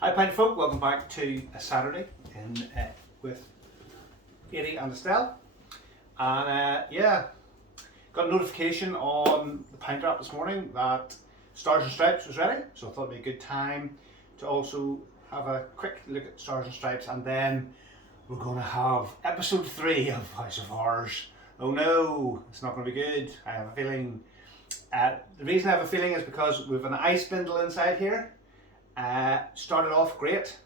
Hi Pinter folk, welcome back to a Saturday with Eddie and Estelle. And yeah, got a notification on the Pinter app this morning that Stars and Stripes was ready, so I thought it'd be a good time to also have a quick look at Stars and Stripes, and then we're going to have episode 3 of House of Horrors. Oh no, it's not going to be good. I have a feeling. The reason I have a feeling is because we have an ice spindle inside here. Started off great.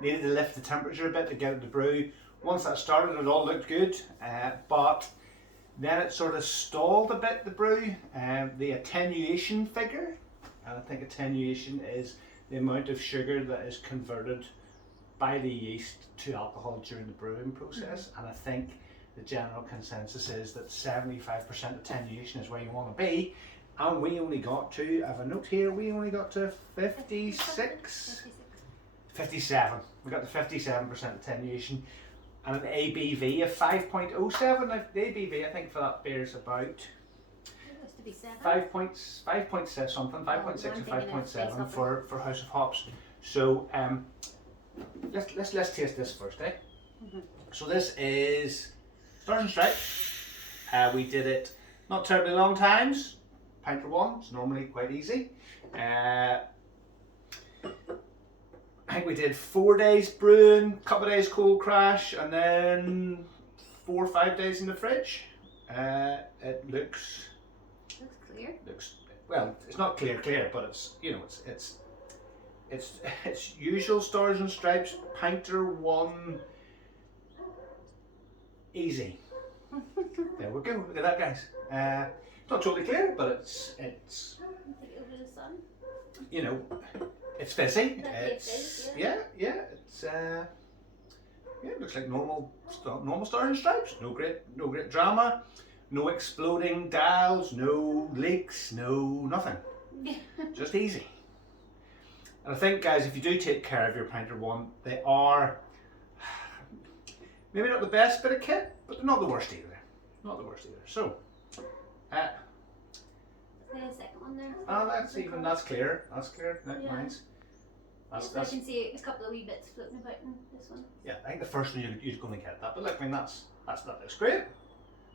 Needed to lift the temperature a bit to get it to brew. Once that started, it all looked good, but then it sort of stalled a bit, the brew. The attenuation figure, and I think attenuation is the amount of sugar that is converted by the yeast to alcohol during the brewing process, and I think the general consensus is that 75% attenuation is where you want to be, and we only got to, I have a note here, we only got to 57. We got to 57% attenuation and an ABV of 5.07. Now, the ABV I think for that beer is about 5.6 something, 5.6 or 5.7 for House of Hops. So let's taste this first, eh? So this is Stars and Stripes. We did it not terribly long times. Pinter 1 is normally quite easy. I think we did 4 days brewing, couple of days cold crash, and then 4 or 5 days in the fridge. It looks clear. Well, it's not clear, but it's, you know, it's usual Stars and Stripes Pinter 1 easy. There we go. Look at that, guys. It's not totally clear, but it's Over the sun. You know, it's fizzy. It's yeah, it's it looks like normal Stars and Stripes. No great drama, no exploding dials, no leaks, no nothing. Just easy. And I think, guys, if you do take care of your Pinter 1, they are maybe not the best bit of kit, but they're not the worst either. Not the worst either. So, the second one there. that's clear. That's clear. No, Yeah. mine's. I can see a couple of wee bits floating about in this one. Yeah, I think the first one you're going to get that. But look, I mean that looks great.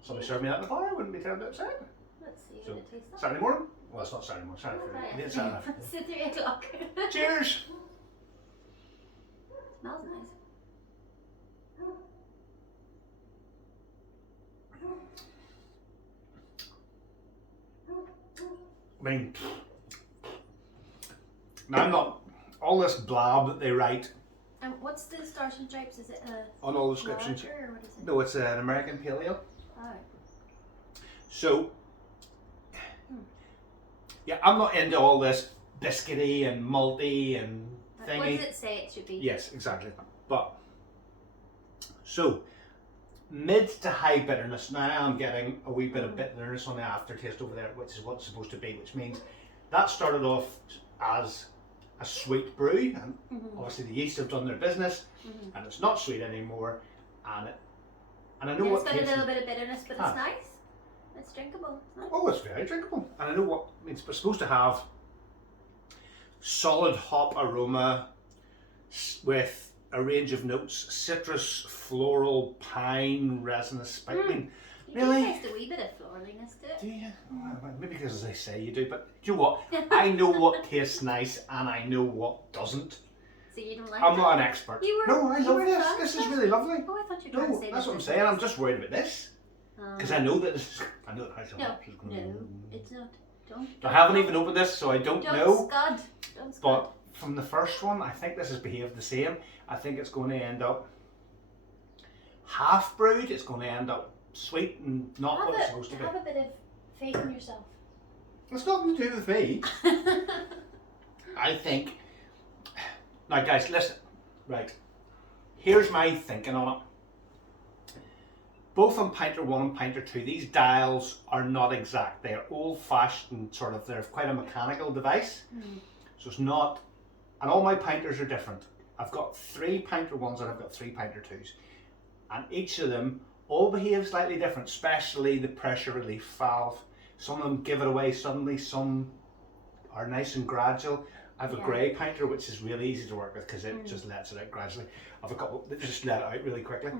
Somebody served me that in the bar, I wouldn't be terribly upset. Let's see So, what it tastes like. Saturday morning? Well, it's not Saturday morning. Saturday afternoon. It's Saturday afternoon. It's 3 o'clock. Cheers. Smells nice. I mean, now I'm not all this blab that they write What's the Stars and Stripes? Is it a on all the descriptions. lager or what is it? No, it's an American Pale Ale. Alright. So, yeah, I'm not into all this biscuity and malty and thingy. What does it say it should be? Yes, exactly. But, so, mid to high bitterness. Now I'm getting a wee bit of bitterness on the aftertaste over there, which is what it's supposed to be, which means that started off as a sweet brew, and obviously the yeast have done their business, and it's not sweet anymore, and I know It's what got a tastes. little bit of bitterness, but it's nice. It's drinkable. It's nice. Oh, it's very drinkable, and I know what I mean. It's supposed to have solid hop aroma with a range of notes: citrus, floral, pine, resinous, spicy. You Really? do taste a wee bit of floraliness to it. Do you? Well, maybe because as I say you do, but do you know what? I know what tastes nice and I know what doesn't. So you don't like I'm it? not an expert. No, I love this. This is really lovely. Oh, I thought you were trying No, to say that's what I'm this saying. I'm just worried about this. Because I know that I know that House of Hops is going to. No, it's not. Don't. I haven't even opened this, so I don't know. Don't scud. But from the first one, I think this has behaved the same. I think it's going to end up half brewed. It's going to end up sweet and not what it's supposed to be. Have a bit of faith in yourself. It's nothing to do with me. I think. Now, guys, listen. Right. Here's my thinking on it. Both on Pinter 1 and Pinter 2, these dials are not exact. They're old-fashioned, sort of. They're quite a mechanical device. So it's not. And all my Pinters are different. I've got 3 Pinter 1s and I've got 3 Pinter 2s. And each of them all behave slightly different, especially the pressure relief valve. Some of them give it away suddenly, some are nice and gradual. I have a grey Pinter, which is really easy to work with because it just lets it out gradually. I have a couple that just let it out really quickly.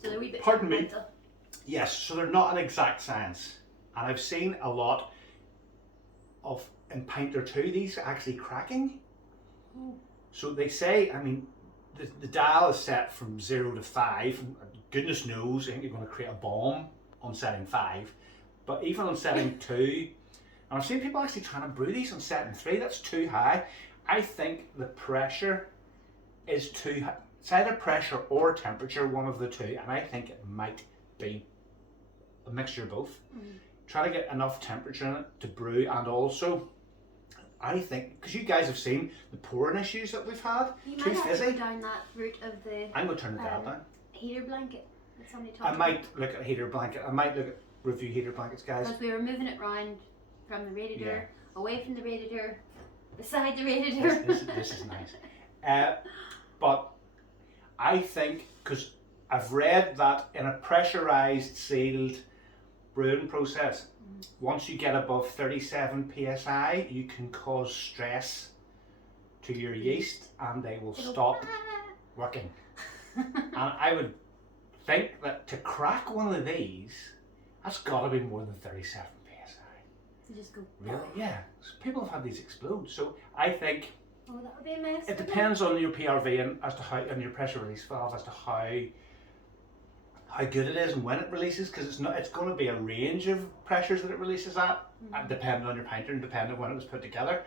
So they're a wee bit Pardon me. temperamental. Yes, so they're not an exact science. And I've seen a lot of, in Pinter 2, these are actually cracking. So they say, I mean, the dial is set from 0 to 5. And goodness knows, I think you're going to create a bomb on setting 5. But even on setting 2, and I've seen people actually trying to brew these on setting 3, that's too high. I think the pressure is too high. It's either pressure or temperature, one of the two, and I think it might be a mixture of both. Try to get enough temperature in it to brew, and also, I think, because you guys have seen the pouring issues that we've had, You too might have to fizzy. go down that route of the I'm going to turn the dial down. heater blanket that somebody talked I about. might look at a heater blanket. I might look at review heater blankets, guys. Because we were moving it round from the radiator, away from the radiator, beside the radiator. This is nice. But I think, because I've read that in a pressurized, sealed brewing process, once you get above 37 psi, you can cause stress to your yeast and they will stop working. And I would think that to crack one of these, that's got to be more than 37 psi. To just go. Really? Yeah. So people have had these explode. So I think Oh, that would be a mess. it depends on your PRV and as to how, and your pressure release valve, as to how good it is and when it releases, because it's going to be a range of pressures that it releases at, depending on your Pinter and depending on when it was put together.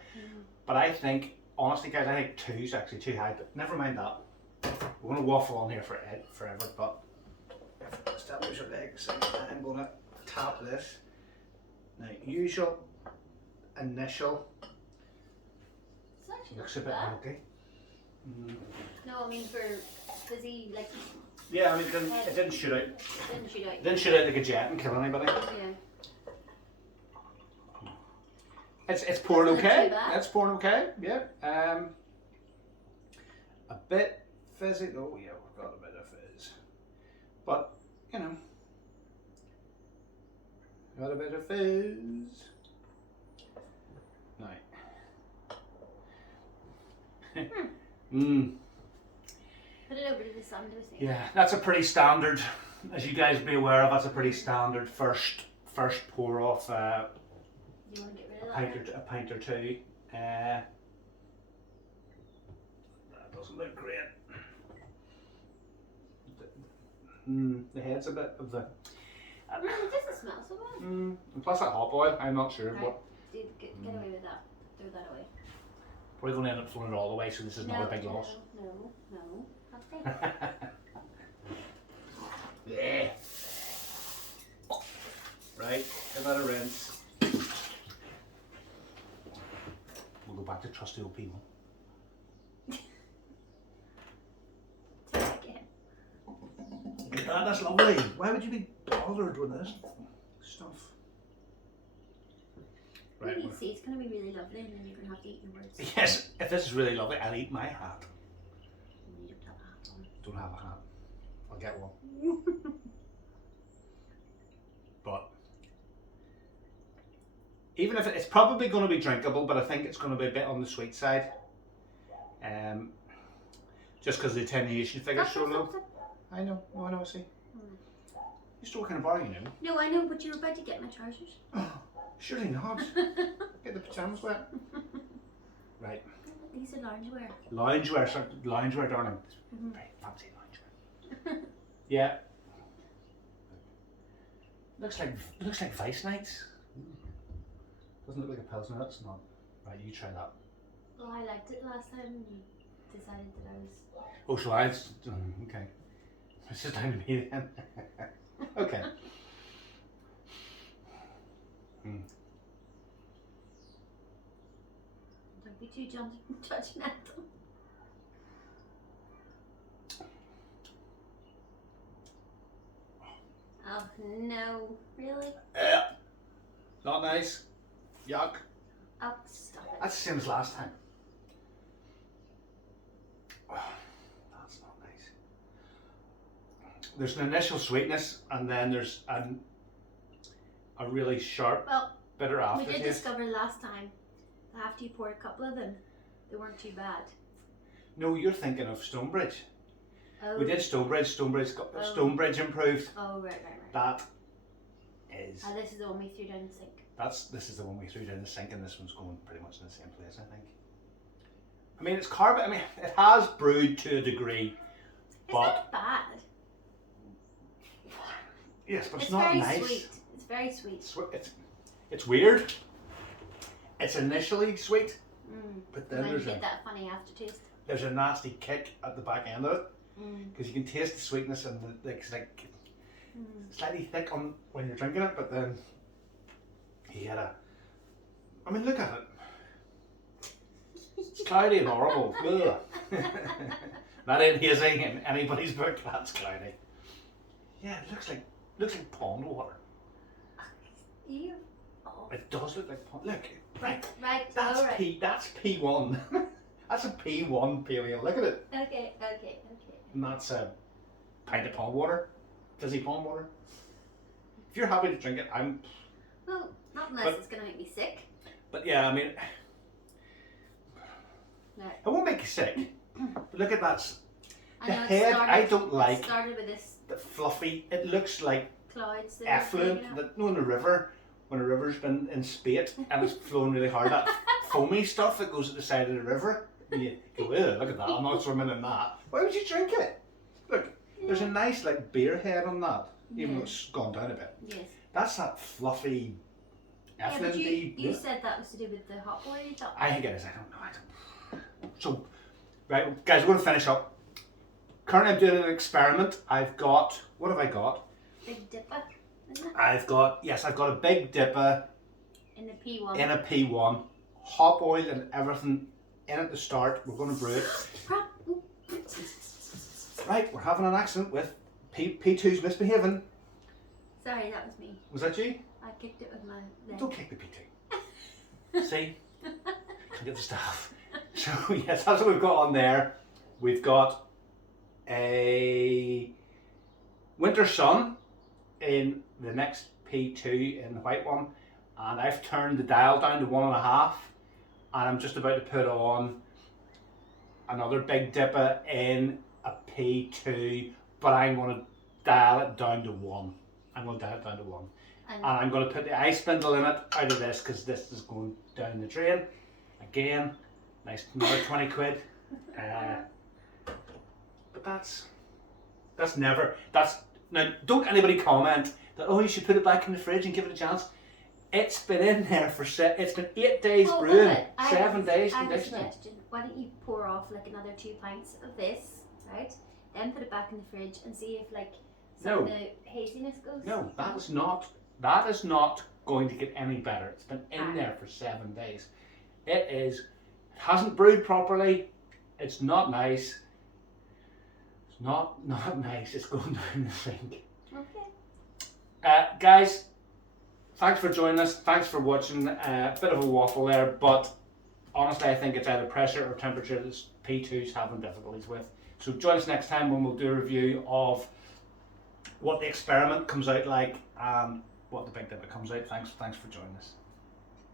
But I think, honestly guys, I think 2 is actually too high, but never mind that. We're going to waffle on here forever, but step your legs, I'm going to tap this. Now, usual, initial, It's actually looks a not bit bad. milky. No, I mean for fizzy, like, Yeah, I mean, it didn't shoot out. it didn't shoot out. It didn't shoot out like a jet and kill anybody. Yeah. It's pouring That's not okay. too bad. It's pouring okay. Yeah. A bit fizzy. Oh yeah, we've got a bit of fizz. But you know, got a bit of fizz. Right. Put it over to the sun to the sink. Yeah, that's a pretty standard, as you guys be aware of. That's a pretty standard first pour off. You want to get rid of that? A pint or two. That doesn't look great. The head's a bit of the. It doesn't smell so bad. And plus that hot oil, I'm not sure. Right. But Dude, get away with that. Throw that away. we're going to end up throwing it all away, so this is not a big loss. No. Okay. Yeah. Right, give that a rinse. We'll go back to trusty OP one. Again. That's lovely. Why would you be bothered with this stuff? Right. You see, it's going to be really lovely, and then you're going to have to eat your words. Yes, if this is really lovely, I'll eat my hat. You don't have a hat on. Don't have a hat. I'll get one. But even if it's probably going to be drinkable, but I think it's going to be a bit on the sweet side. Just because the attenuation figure's so low. I know. Oh, I know. I see. You're still working a bar, you know. No, I know, but you're about to get my trousers. Oh, surely not. Get the pajamas wet. Right. These are loungewear. Loungewear, sorry, loungewear, darling. Very fancy loungewear. Yeah. Looks like Vice Nights. Doesn't look like a Pilsner. That's not. Right, you try that. Well, I liked it last time and you decided that I was... Oh, so I. Okay. It's just down to me then. Okay. Don't be too judgmental. Oh, no. Really? Yeah. Not nice. Yuck. Oh, stop it. That's the same as last time. Oh, that's not nice. There's an initial sweetness, and then there's a really sharp, Well, bitter we aftertaste. did discover last time that after you poured a couple of them, they weren't too bad. No, you're thinking of Stonebridge. Oh. We did Stonebridge. Stonebridge improved. Oh, right. That is. This is the one we threw down the sink. This is the one we threw down the sink, and this one's going pretty much in the same place, I think. I mean, it's carbon. I mean, it has brewed to a degree, It's but not bad. yes, but it's It's not very nice. sweet. It's very sweet. It's weird. It's initially sweet, but And then you get that funny aftertaste. there's a nasty kick at the back end of it because you can taste the sweetness and it's like slightly thick on when you're drinking it, but then you get a. I mean, look at it. It's cloudy and horrible. Ugh. That ain't hazy in anybody's book. That's cloudy. Yeah, it looks like pond water. Ew. Oh. It does look like pond. Look, right. That's That's P1. That's a P1 pale ale. Look at it. Okay. And that's a pint of pond water. Fizzy pond water. If you're happy to drink it, I'm. Well, not unless it's going to make me sick. But yeah, I mean, No. it won't make you sick. But look at that. I The know it head, started, I don't like. It started with this The fluffy. It looks like clouds. that are effluent. hanging out. That in the river, when a river's been in spate and it's flowing really hard, that foamy stuff that goes at the side of the river. You go, ew, look at that. I'm not swimming in that. Why would you drink it? Look, there's a nice like beer head on that, even though it's gone down a bit. Yes. That's that fluffy, Yeah, but effluenty. you said that was to do with the hot boil. You thought. I think it is. I don't know. So, right, guys, we're going to finish up. Currently, I'm doing an experiment. What have I got? Big Dipper, isn't it? I've got a big dipper In the P1. in a P1, hot oil and everything in at the start. We're going to brew it. Right, we're having an accident with P2's misbehaving. Sorry, that was me. Was that you? I kicked it with my leg. Don't kick the P2. See? Can get the stuff. So yes, that's what we've got on there. We've got a Winter Sun in the next P2 in the white one, and I've turned the dial down to 1.5, and I'm just about to put on another Big Dipper in a P2, but I'm going to dial it down to 1. I'm going to dial it down to 1. And I'm going to put the ice spindle in it out of this because this is going down the drain. Again, nice, another 20 quid. But now don't anybody comment that, oh, you should put it back in the fridge and give it a chance. It's been in there for it's been 8 days brewing, 7 days I have a conditioning. suggestion. Why don't you pour off like another 2 pints of this, right? Then put it back in the fridge and see if like some of the haziness goes. No, that is not going to get any better. It's been in there for 7 days. It hasn't brewed properly. It's not nice. It's not nice. It's going down the sink. Okay. Guys, thanks for joining us. Thanks for watching. A bit of a waffle there, but honestly, I think it's either pressure or temperature that P2's having difficulties with. So join us next time when we'll do a review of what the experiment comes out like and what the Big Dipper comes out. Thanks for joining us.